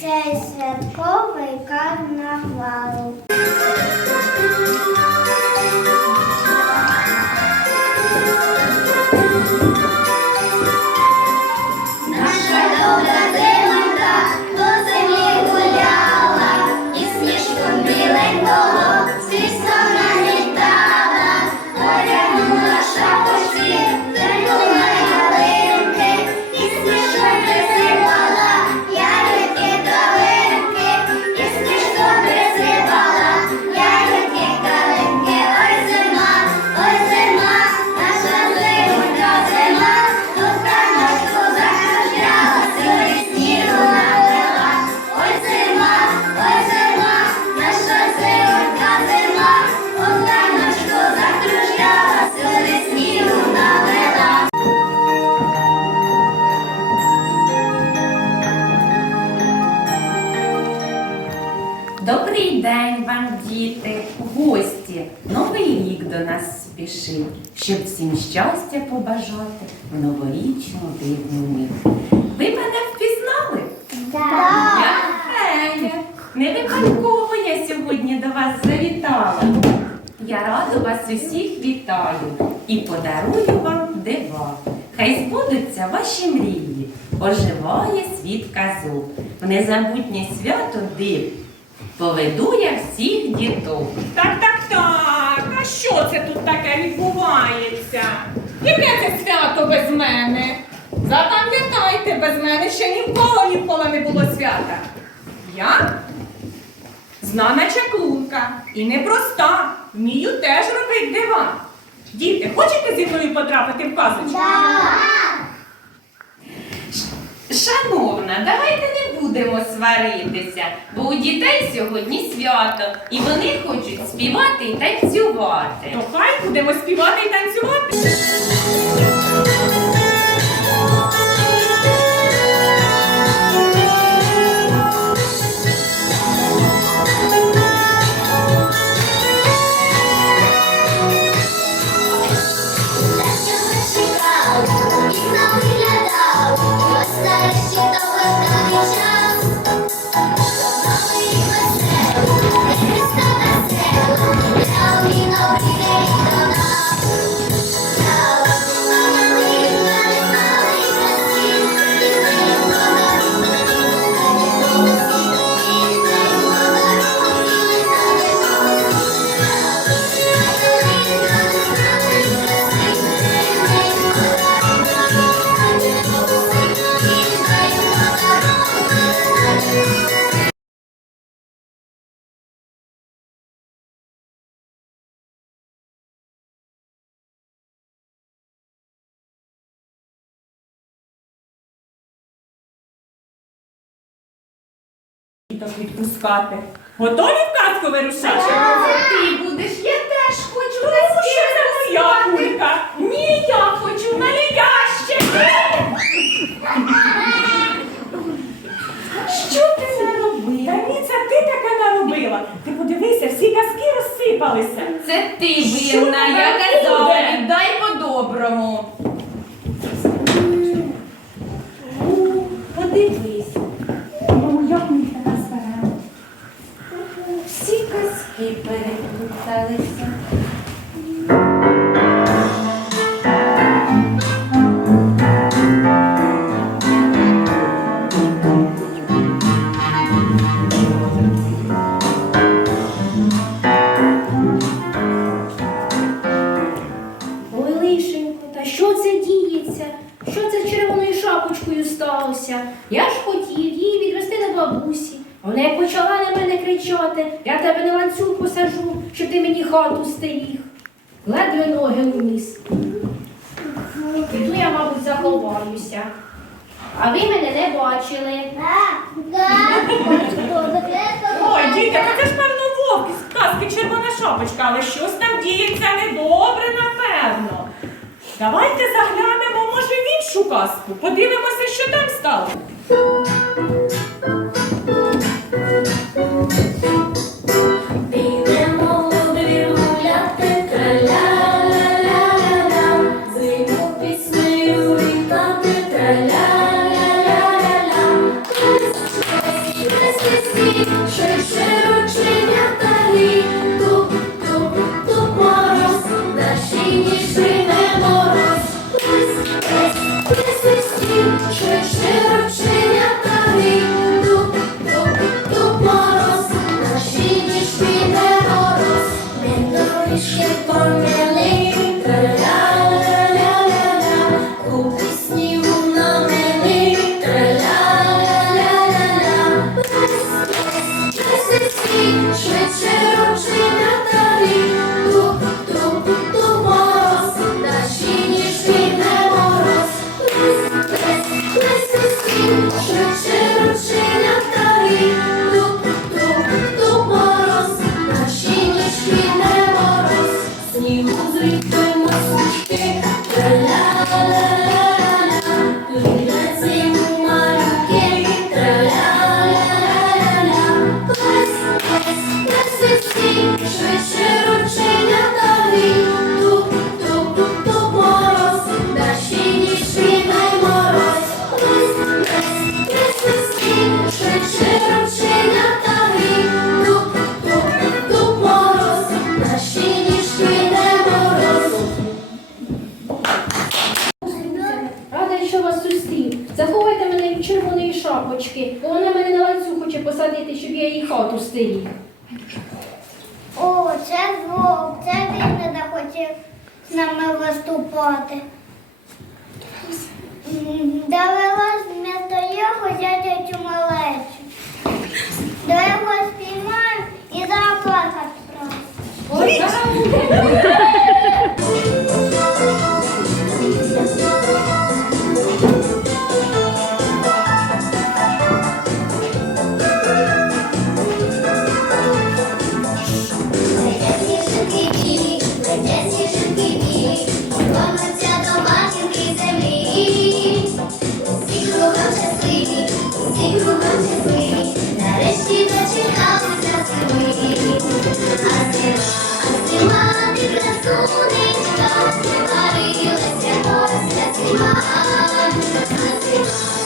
цей святковий карнавал. Вам, діти, гості. Новий рік до нас спішив, щоб всім щастя побажати в новорічну дивну мить. Ви мене впізнали? Я Фея. Не випадково я сьогодні до вас завітала. Я раду вас усіх вітаю і подарую вам дива. Хай збудуться ваші мрії, оживає світ казок. В незабутнє свято див. Поведу я всіх діток. Так, так, так. А що це тут таке відбувається? Яке це свято без мене? Запам'ятайте, без мене ще ні в кого ніколи не було свята. Я знана чаклунка і непроста. Вмію теж робити дива. Діти, хочете зі мною потрапити в казочку? Шановна, давайте не будемо сваритися, бо у дітей сьогодні свято, і вони хочуть співати і танцювати. То хай будемо співати і танцювати. Діток відпускати. Готові в казку вирушати? Ти будеш, я теж хочу Тому що це моя кулька. Ні, я хочу на ліящики. Що ти наробила? Та ні, це ти таке наробила. Ти подивися, всі казки розсипалися. Це ти Що винна, я казала, буде? віддай по-доброму. Ну, переплуталися. Ой, та що це діється? Що це з червоною шапочкою сталося? Я ж хотів її відвести до бабусі. Вона як кричати, я тебе на ланцюг посажу, щоб ти мені хату стеріг. Ледве ноги вниз. Піду я, мабуть, заховаюся. А ви мене не бачили. Ой, діти, та це ж певно вовк із казки червона шапочка, але щось там діється недобре, напевно. Давайте заглянемо, може, в іншу казку. Подивимося, що там стало. їй хату стелі. О, це вовк, це він не захотів з нами виступати. Довелось не його взяти цю малечу. До його спіймаємо і зоопарк відправимо.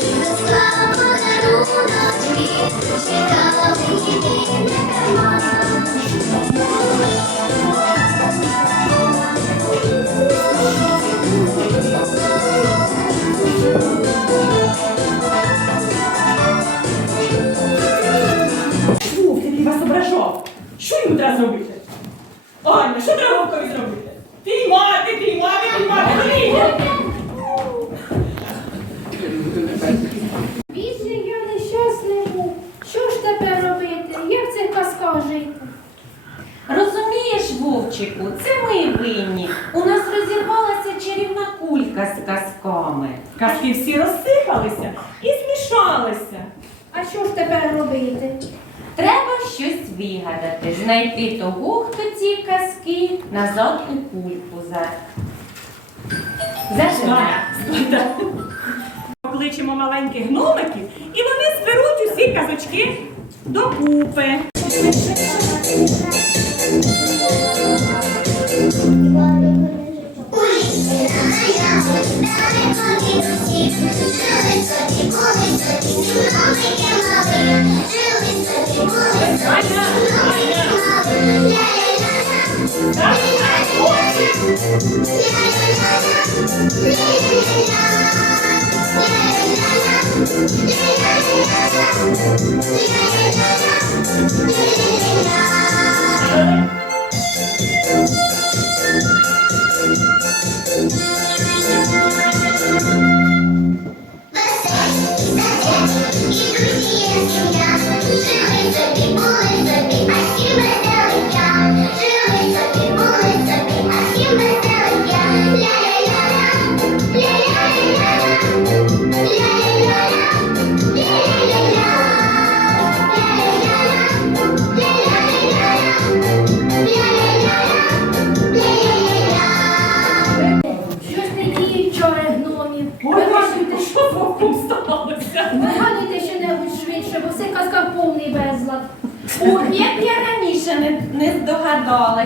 the sky. каз- казками. Казки всі розсипалися і змішалися. А що ж тепер робити? Треба щось вигадати, знайти того, хто ці казки назад у кульку за... зажене. Покличемо маленьких гномиків, і вони зберуть усі казочки докупи. Thank. Yeah.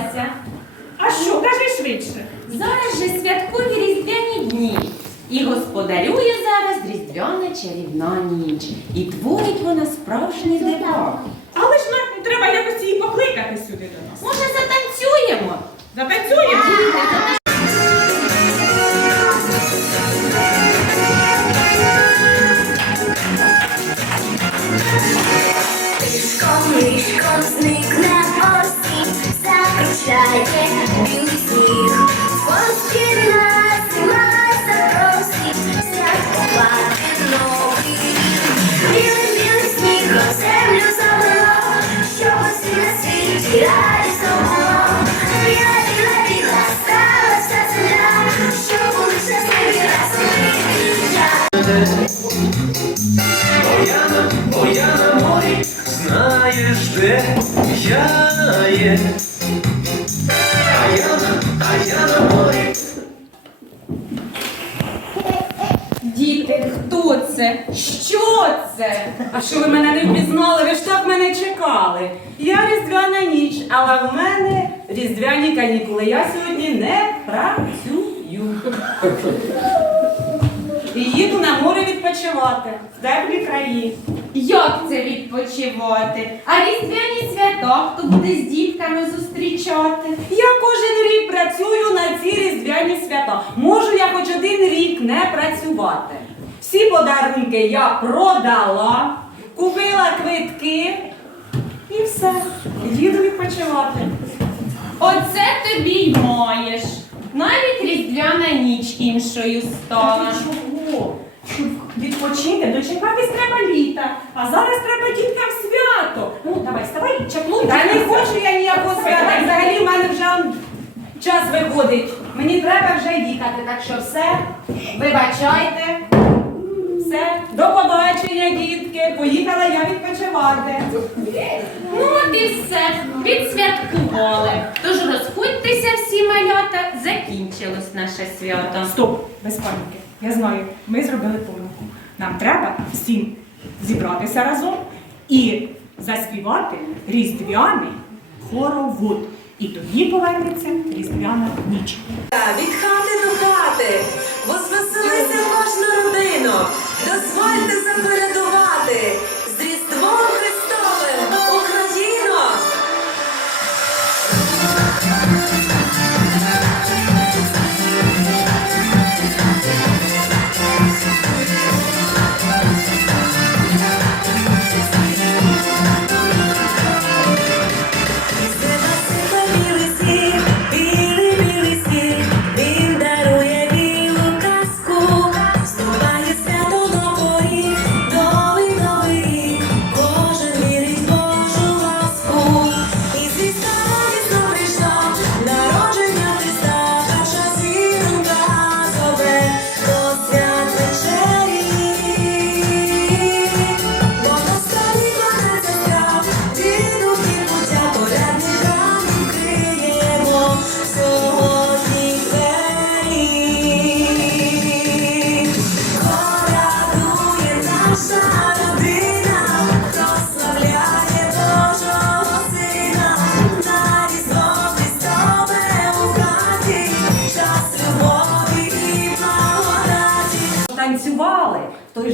Леся. А що, кажи швидше? Зараз же святкові різдвяні дні. І господарює зараз різдвяна чарівна ніч. І творить вона справжній дива. Але ж нам треба якось її покликати сюди до нас. Може, затанцюємо? Затанцюємо? де я є. А я, а я на морі. Діти, хто це? Що це? А що ви мене не впізнали? Ви ж так мене чекали. Я різдвяна ніч, але в мене різдвяні канікули. Я сьогодні не працюю. І їду на море відпочивати в теплі краї. Як це відпочивати? А різдвяні свята хто буде з дітками зустрічати? Я кожен рік працюю на ці різдвяні свята. Можу я хоч один рік не працювати. Всі подарунки я продала, купила квитки і все. Їду відпочивати. Оце тобі й маєш. Навіть різдвяна ніч іншою стала. Чого? Щоб відпочити, дочекатись треба літа. А зараз треба діткам свято. Ну, давай, вставай, чаплуй. Та не хочу я ніякого свята. Взагалі в мене вже он час виходить. Мені треба вже їхати, так що все, вибачайте. Все, до побачення, дітки. Поїхала я відпочивати. Ну от і все, відсвяткували. Тож розходьтеся всі малята, закінчилось наше свято. Стоп, без паніки. Я знаю, ми зробили помилку. Нам треба всім зібратися разом і заспівати різдвяний хоровод. І тоді повернеться різдвяна ніч. Від хати до хати, возвеселися кожну родину, дозвольте запередувати з Різдвом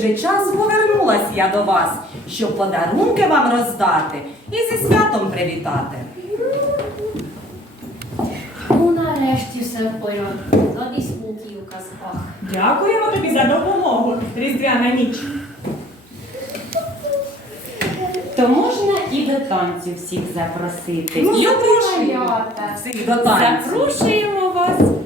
же час повернулась я до вас, щоб подарунки вам роздати і зі святом привітати. Ну, нарешті все в порядку. Тоді спокій у казках. Дякуємо тобі за допомогу, різдвяна ніч. То можна і до танцю всіх запросити. Ну, і запрошуємо. Всіх до танцю. Запрошуємо вас